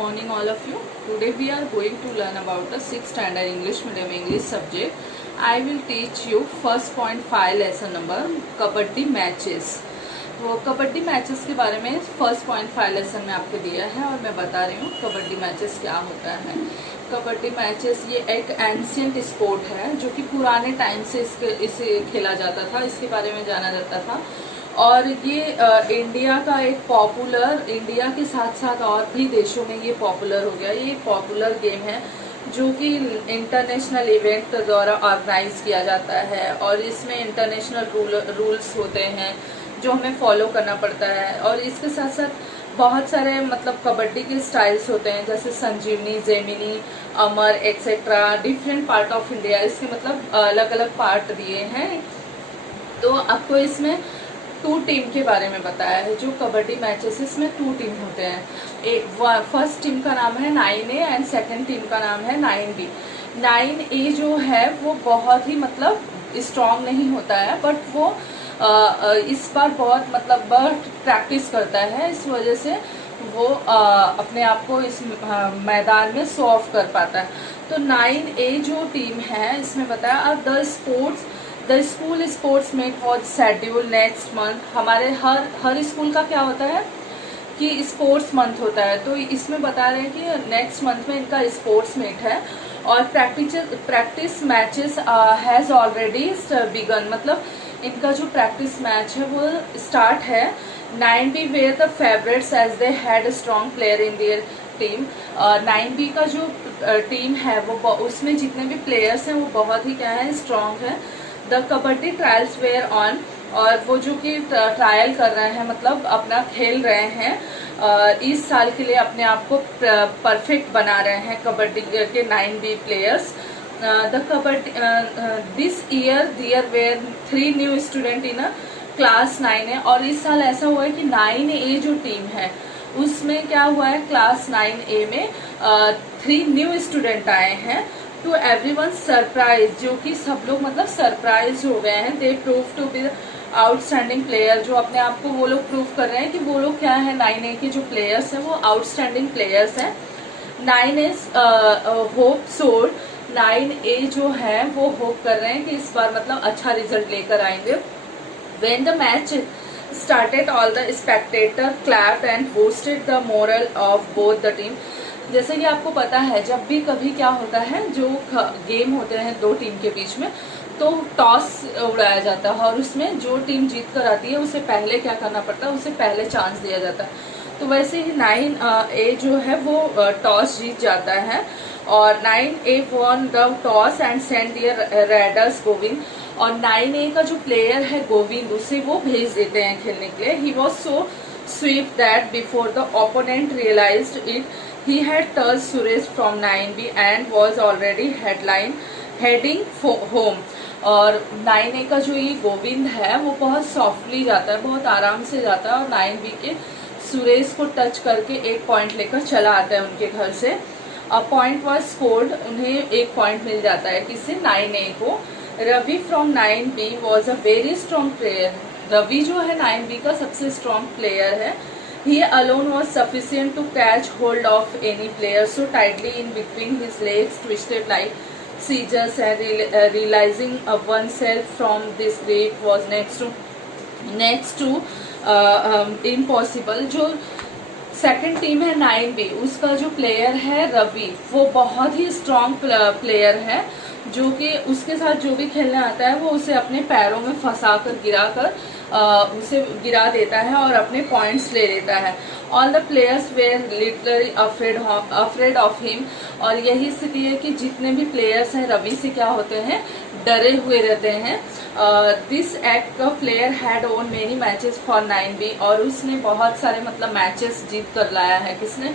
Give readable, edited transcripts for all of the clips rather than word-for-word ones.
morning all of you. Today we are going to learn about the 6th standard English medium English subject. I will teach you first point 5 lesson number kabaddi matches. वो kabaddi matches के बारे में first point 5 lesson में आपको दिया है और मैं बता रही हूँ कबड्डी मैचेस क्या होता है. कबड्डी मैचेस ये एक एंशियंट स्पोर्ट है जो कि पुराने टाइम से इसे खेला जाता था, इसके बारे में जाना जाता था. और ये इंडिया का एक पॉपुलर, इंडिया के साथ साथ और भी देशों में ये पॉपुलर हो गया. ये पॉपुलर गेम है जो कि इंटरनेशनल इवेंट द्वारा ऑर्गेनाइज किया जाता है और इसमें इंटरनेशनल रूल्स होते हैं जो हमें फॉलो करना पड़ता है. और इसके साथ साथ बहुत सारे मतलब कबड्डी के स्टाइल्स होते हैं जैसे Sanjeevani, Gemini, Amar etcetera, different part of India. इसके मतलब अलग अलग पार्ट दिए हैं. तो आपको इसमें 2 टीम के बारे में बताया है. जो कबड्डी मैचेस इसमें 2 टीम होते हैं. फर्स्ट टीम का नाम है 9A एंड सेकंड टीम का नाम है 9B. 9A जो है वो बहुत ही मतलब स्ट्रांग नहीं होता है, बट वो इस बार बहुत मतलब प्रैक्टिस करता है, इस वजह से वो अपने आप को इस मैदान में शो ऑफ कर पाता है. तो 9A जो टीम है इसमें बताया अब the school sports meet was schedule next month. हमारे हर स्कूल का क्या होता है कि स्पोर्ट्स मंथ होता है, तो इसमें बता रहे हैं कि नेक्स्ट मंथ में इनका स्पोर्ट्स मीट है और practice matches has already begun. मतलब इनका जो प्रैक्टिस मैच है वो स्टार्ट है. 9B were the favourites as they had strong player in their team. 9B का जो टीम है वो उसमें जितने भी प्लेयर्स हैं वो बहुत ही क्या है, स्ट्रॉन्ग है. The kabaddi trials were on. और वो जो कि ट्रायल कर रहे हैं मतलब अपना खेल रहे हैं, इस साल के लिए अपने आप को परफेक्ट बना रहे हैं कबड्डी के 9B players. The kabaddi this year there were 3 new student in class 9A. और इस साल ऐसा हुआ है कि 9A जो टीम है उसमें क्या हुआ है, क्लास 9A में 3 न्यू स्टूडेंट आए हैं. टू एवरीवन सरप्राइज, जो कि सब लोग मतलब सरप्राइज हो गए हैं. They prove to be outstanding player, जो अपने आप को वो लोग प्रूव कर रहे हैं कि वो लोग क्या है, 9A के जो प्लेयर्स हैं वो आउटस्टैंडिंग प्लेयर्स हैं. 9A होप सोर. 9A जो है वो होप कर रहे हैं कि इस बार मतलब अच्छा रिजल्ट लेकर आएंगे. When the match started all the Spectator clapped and boosted the moral of both the team. जैसे कि आपको पता है जब भी कभी क्या होता है, जो गेम होते हैं 2 टीम के बीच में, तो टॉस उड़ाया जाता है और उसमें जो टीम जीत कर आती है उसे पहले क्या करना पड़ता है, उसे पहले चांस दिया जाता है. तो वैसे ही 9A जो है वो टॉस जीत जाता है और 9A won the toss and sent their raiders Govind. और 9A का जो प्लेयर है गोविंद, उसे वो भेज देते हैं खेलने के लिए. He was so swift that before the opponent realized it, he had touched Suresh from 9B and was already heading home. और 9A का जो ये गोविंद है वो बहुत सॉफ्टली जाता है, बहुत आराम से जाता है और 9B के सुरेश को टच करके 1 पॉइंट लेकर चला आता है उनके घर से. पॉइंट वॉज स्कोर्ड, उन्हें 1 पॉइंट मिल जाता है किससे, 9A को. Ravi from 9B was a very strong player. Ravi जो है 9B का सबसे स्ट्रॉन्ग प्लेयर है. He alone was sufficient to catch hold of any player so tightly in between his legs twisted like scissors, and realizing oneself from this grip was next to impossible. जो second team है 9B, उसका जो player है रवि, वो बहुत ही strong player है जो कि उसके साथ जो भी खेलने आता है वो उसे अपने पैरों में फंसा कर उसे गिरा देता है और अपने पॉइंट्स ले लेता है. All the players were literally afraid of him. और यही स्थिति है कि जितने भी प्लेयर्स हैं रवि से क्या होते हैं, डरे हुए रहते हैं. This act player had own many matches for 9B. और उसने बहुत सारे मतलब मैचेस जीत कर लाया है. किसने,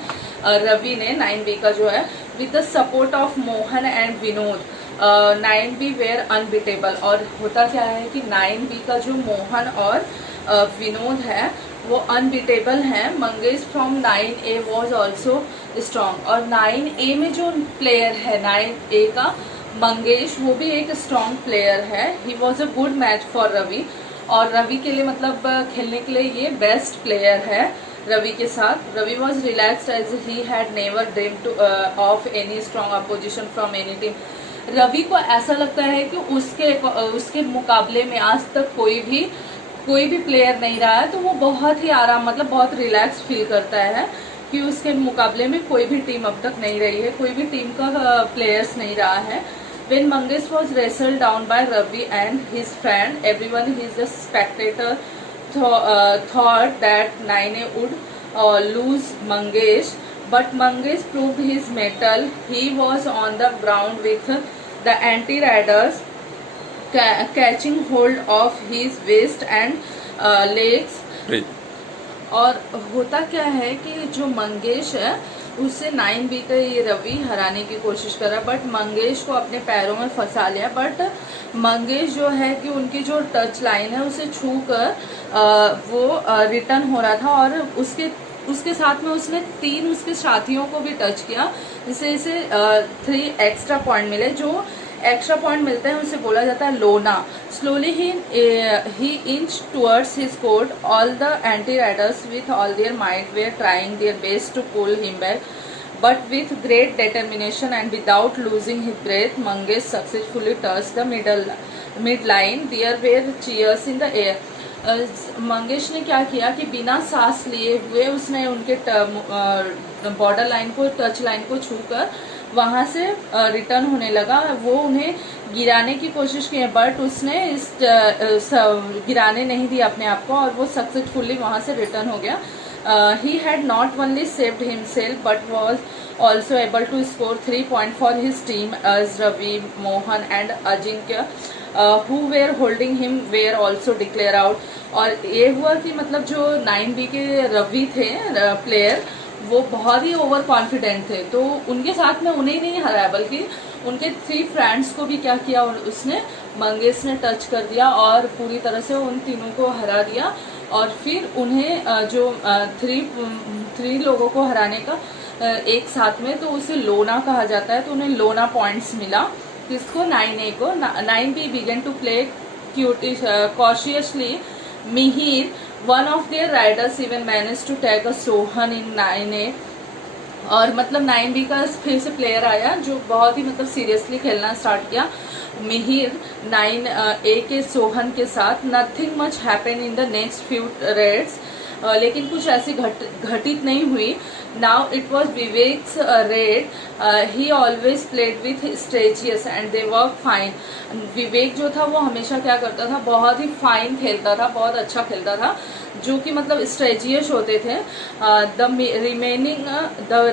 रवि ने 9B का जो है. With the support of Mohan and Vinod 9B were unbeatable. और होता क्या है कि 9B का जो मोहन और विनोद है वो अनबीटेबल हैं. Mangesh from 9A was also strong. और 9A में जो प्लेयर है 9A का मंगेश, वो भी एक स्ट्रॉन्ग प्लेयर है. He was a good match for Ravi. और रवि के लिए मतलब खेलने के लिए ये बेस्ट प्लेयर है. रवि के साथ। Ravi was relaxed as he had never dreamed of any strong opposition from any team. Ravi को ऐसा लगता है कि उसके मुकाबले में आज तक कोई भी प्लेयर नहीं रहा है, तो वो बहुत ही आराम मतलब बहुत रिलैक्स फील करता है कि उसके मुकाबले में कोई भी टीम अब तक नहीं रही है, कोई भी टीम का प्लेयर्स नहीं रहा है। When Mangesh was wrestled down by Ravi and his friend, everyone who is a spectator thought that Naine would lose Mangesh, but Mangesh proved his mettle. He was on the ground with the anti-riders catching hold of his waist and legs. और होता क्या है कि जो मंगेश है उससे 9B का ये रवि हराने की कोशिश कर रहा है, बट मंगेश को अपने पैरों में फंसा लिया। बट मंगेश जो है कि उनकी जो टच लाइन है उसे छू कर वो रिटर्न हो रहा था, और उसके साथ में उसने 3 उसके साथियों को भी टच किया, जिससे इसे 3 एक्स्ट्रा पॉइंट मिले। जो एक्स्ट्रा पॉइंट मिलते हैं उसे बोला जाता है lona. Slowly he inch towards his court. All the anti raiders with all their might were trying their best to pull him back, but with great determination and without losing his breath Mangesh successfully touch the mid line. There were cheers in the air. Mangesh ने क्या किया कि बिना सांस लिए हुए उसने उनके बॉर्डर लाइन को, टच लाइन को छूकर वहां से रिटर्न होने लगा। वो उन्हें गिराने की कोशिश की, बट उसने गिराने नहीं दिया अपने आप को, और वो सक्सेसफुली वहां से रिटर्न हो गया। He had not only saved himself but was also able to score 3 point for his team as Ravi, Mohan and Ajinkya who were holding him were also declare out। और ये हुआ कि मतलब जो 9B के रवि थे प्लेयर, वो बहुत ही ओवर कॉन्फिडेंट थे, तो उनके साथ में उन्हें नहीं हराया बल्कि उनके 3 फ्रेंड्स को भी क्या किया उसने, मंगेश ने टच कर दिया और पूरी तरह से उन तीनों को हरा दिया। और फिर उन्हें जो 3 लोगों को हराने का एक साथ में, तो उसे लोना कहा जाता है, तो उन्हें लोना पॉइंट्स मिला। किसको? 9A को। 9B began to play cautiously. Mihir, one of their riders, even managed to tag a Sohan in 9A। और मतलब 9B का फिर से प्लेयर आया जो बहुत ही मतलब सीरियसली खेलना स्टार्ट किया। मिहिर 9A के सोहन के साथ। Nothing much happen in the next few raids, लेकिन कुछ ऐसी घटित नहीं हुई। Now it was Vivek's raid. He always played with strategies and they work fine. Vivek जो था वो हमेशा क्या करता था, बहुत ही फाइन खेलता था, बहुत अच्छा खेलता था, जो कि मतलब स्ट्रेचियस होते थे। The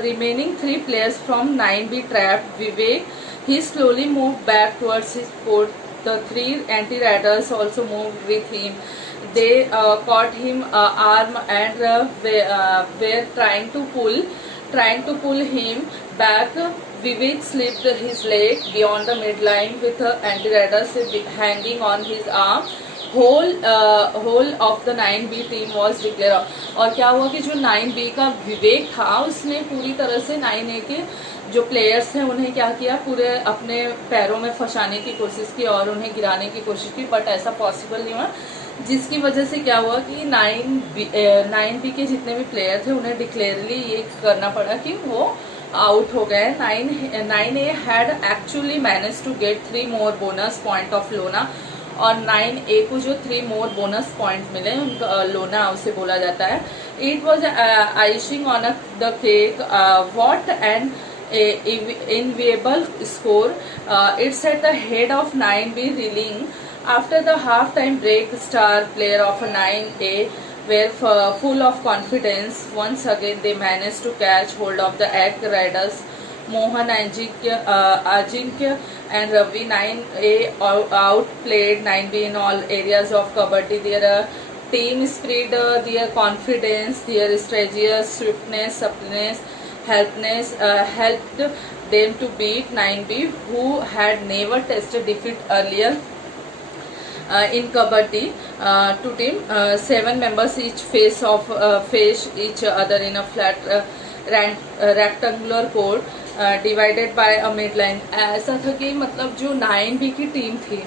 remaining 3 players from 9B trap Vivek. He slowly move back towards his port. The 3 anti-riders also moved with him. They caught him arm and were trying to pull him back. Vivek slipped his leg beyond the midline with anti-riders hanging on his arm. Whole of the 9B team was declared। और क्या हुआ कि जो 9B का विवेक था उसने पूरी तरह से 9A के जो प्लेयर्स हैं उन्हें क्या किया, पूरे अपने पैरों में फंसाने की कोशिश की और उन्हें गिराने की कोशिश की, बट ऐसा पॉसिबल नहीं हुआ, जिसकी वजह से क्या हुआ कि 9B के जितने भी प्लेयर थे उन्हें डिक्लेयरली ये करना पड़ा कि वो आउट हो गए। 9A had actually manage to get 3 more bonus point of lona. और 9A को जो 3 मोर बोनस पॉइंट मिले उनका लोना उसे बोला जाता है। It was icing on the cake. What and enviable score। It's at the head of 9B reeling। After the half-time break, star player of 9A were full of confidence. Once again, they managed to catch hold of the egg riders, Mohan, Ajinkya and Ravi। 9A outplayed 9B in all areas of kabaddi. Their team spirit, their confidence, their strategy, swiftness, suppleness, helped them to beat 9B, who had never tasted defeat earlier in kabaddi। Two team, 7 members each face each other in a flat rectangular court divided by a midline। ऐसा था कि मतलब जो 9B की team थी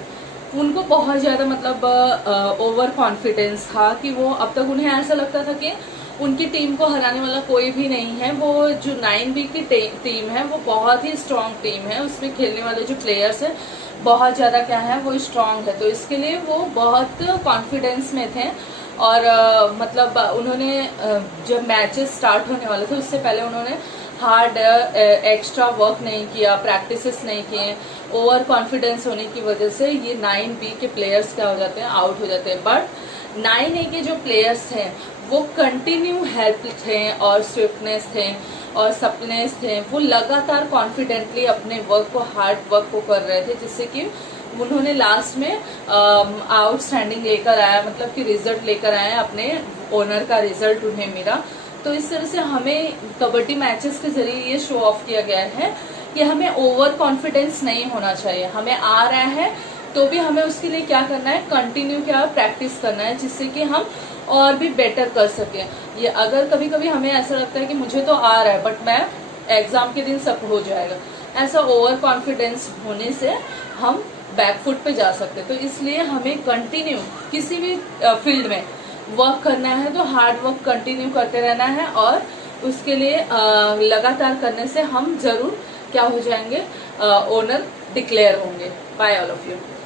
उनको बहुत ज़्यादा मतलब ओवर कॉन्फिडेंस था कि वो अब तक उन्हें ऐसा लगता था कि उनकी टीम को हराने वाला कोई भी नहीं है। वो जो 9B की टीम है वो बहुत ही स्ट्रांग टीम है, उसमें खेलने वाले जो प्लेयर्स हैं बहुत ज़्यादा क्या है वो स्ट्रांग है। तो इसके लिए वो बहुत कॉन्फिडेंस में थे और मतलब उन्होंने जब मैचेस स्टार्ट होने वाले थे उससे पहले उन्होंने हार्ड एक्स्ट्रा वर्क नहीं किया, प्रैक्टिसेस नहीं किए। ओवर कॉन्फिडेंस होने की वजह से ये 9B के प्लेयर्स क्या हो जाते हैं, आउट हो जाते हैं। बट 9A के जो प्लेयर्स हैं वो कंटिन्यू हेल्प थे और स्विफ्टनेस थे और सप्नेस थे। वो लगातार कॉन्फिडेंटली अपने वर्क को, हार्ड वर्क को कर रहे थे, जिससे कि उन्होंने लास्ट में आउटस्टैंडिंग लेकर आया, मतलब कि रिजल्ट लेकर आए अपने ओनर का रिजल्ट उन्हें मिला। तो इस तरह से हमें कबड्डी मैचेस के जरिए ये शो ऑफ किया गया है कि हमें ओवर कॉन्फिडेंस नहीं होना चाहिए। हमें आ रहा है तो भी हमें उसके लिए क्या करना है, कंटिन्यू क्या प्रैक्टिस करना है, जिससे कि हम और भी बेटर कर सकें। ये अगर कभी कभी हमें ऐसा लगता है कि मुझे तो आ रहा है बट मैं एग्जाम के दिन सब हो जाएगा, ऐसा ओवर कॉन्फिडेंस होने से हम बैकफुट पे जा सकते हैं। तो इसलिए हमें कंटिन्यू किसी भी फील्ड में वर्क करना है तो हार्ड वर्क कंटिन्यू करते रहना है और उसके लिए लगातार करने से हम जरूर क्या हो जाएंगे, ओनर डिक्लेयर होंगे। Bye all of you.